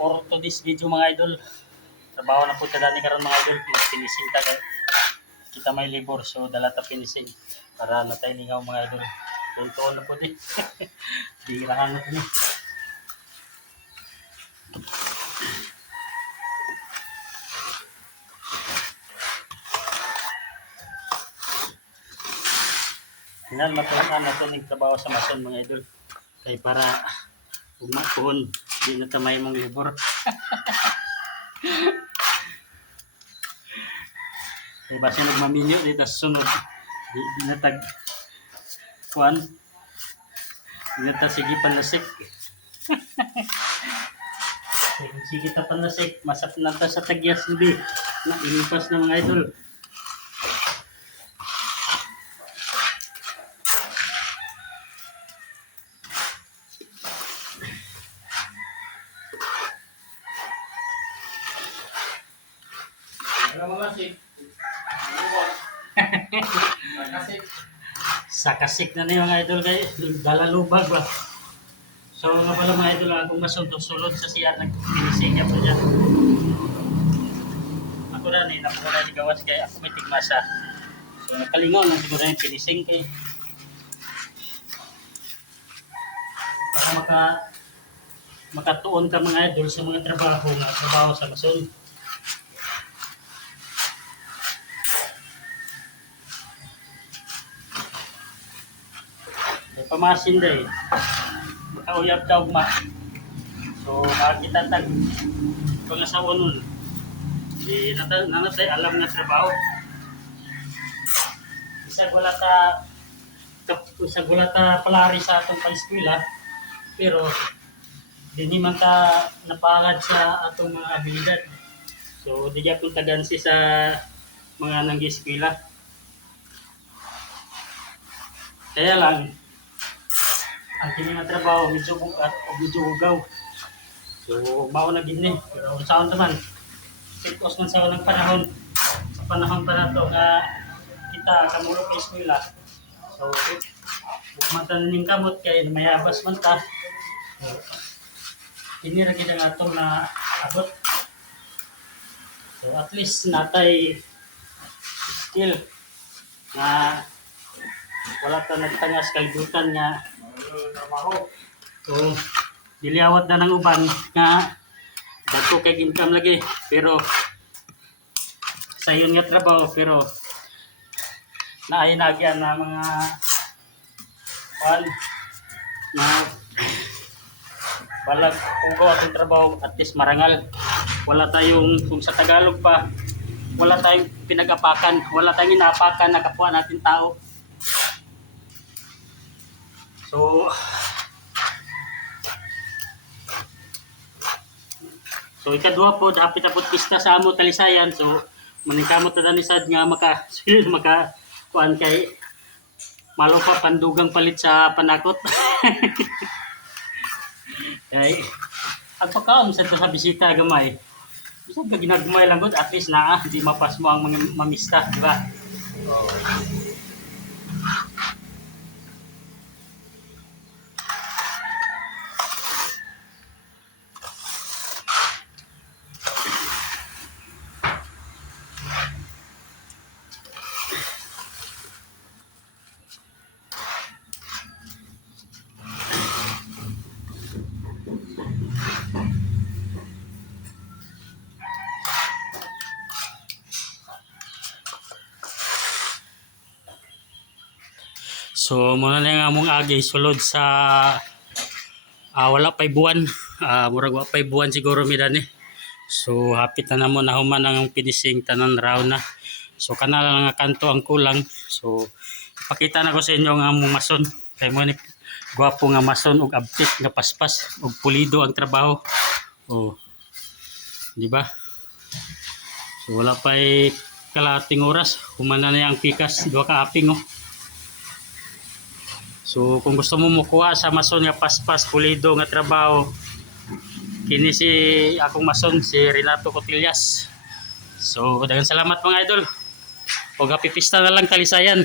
for today's video mga idol, trabaho na po ta dani karon mga idol, mag-finishing ta kay kita may labor, so dala ta finishing para na tayo lingaw mga idol. Tuntuon na po di. Birahan na po ni. Yan, matunan na po trabaho sa mason mga idol. Kay para umakon, di na tamay mong labor. Kaya basta nagmaminyo dito sa sunod, di na tag kuan, di na tag sige panlasik. Sige ta panlasik, masap na ta sa tagyas hindi, na inipas na mga idol. Sakasik na niyo mga idol kay dalalubag ba. So nga pala mga idol, akong masunod sulod sa siya nagpinising niya po dyan. Ako na ni napakala ni gawas kay ako may tigmasa. So nakalingaw lang siguro yung pinising kay para makatuon ka mga idol sa mga trabaho sa mason. Pamasin day makauyab daw ma, so makita tag kung sa unol di nanatay alam nga trabaho isag wala ta palari sa atong pa-eskwela, pero di man ta napalad sa atong mga abilidad, so di gyapon tagansi sa mga nang-eskwela. Kaya lang ang kini nga trabaho medyo bukat o medyo ugaw. So mao na gid ni, pero unsaon naman sikos man sa unang panahon, sa panahon pa nato nga kita kamuro pa eskwela, so bumatan ning kamot kay mayabas man ta, so kini ra gid ang atong na abot. So at least natay skill na wala ta nagtangas kalibutan nga trabaho. So diliawat na ng uban nga dagko kay income lagi, pero sayon nga trabaho, pero nainagyan na mga na balag ugo atong trabaho, at least marangal. Wala tayong, kung sa Tagalog pa, wala tayong pinag-apakan, wala tayong inaapakan na kapwa natin tao. So ikadua po, hapit na po pista sa amo talisayan. So maningkamot na danisad nga maka kuan kay malo pa pandugang palit sa panakot. Kay ang pagkaon sa bisita gamay, bisa ka ginagmay lang gud, at least naa di mapas mo ang mga mamista, di ba? So muna na yung among agi sulod sa wala pay buwan, murag wa pay buwan siguro midan eh. So hapit na namo na human ang finishing tanan raw na. So kana lang nga kanto ang kulang. So ipakita na ko sa inyo ang among mason. Kay mo ni gwapo nga mason ug abtik nga paspas ug pulido ang trabaho. Oh. Di ba? So wala pay kalating oras, human na ang pikas, duha ka aping oh. So kung gusto mo mukuha sa mason nga paspas pulido nga trabaho, kini si akong mason si Renato Cotillas. So daghang salamat mga idol. Og happy pista na lang talisayan.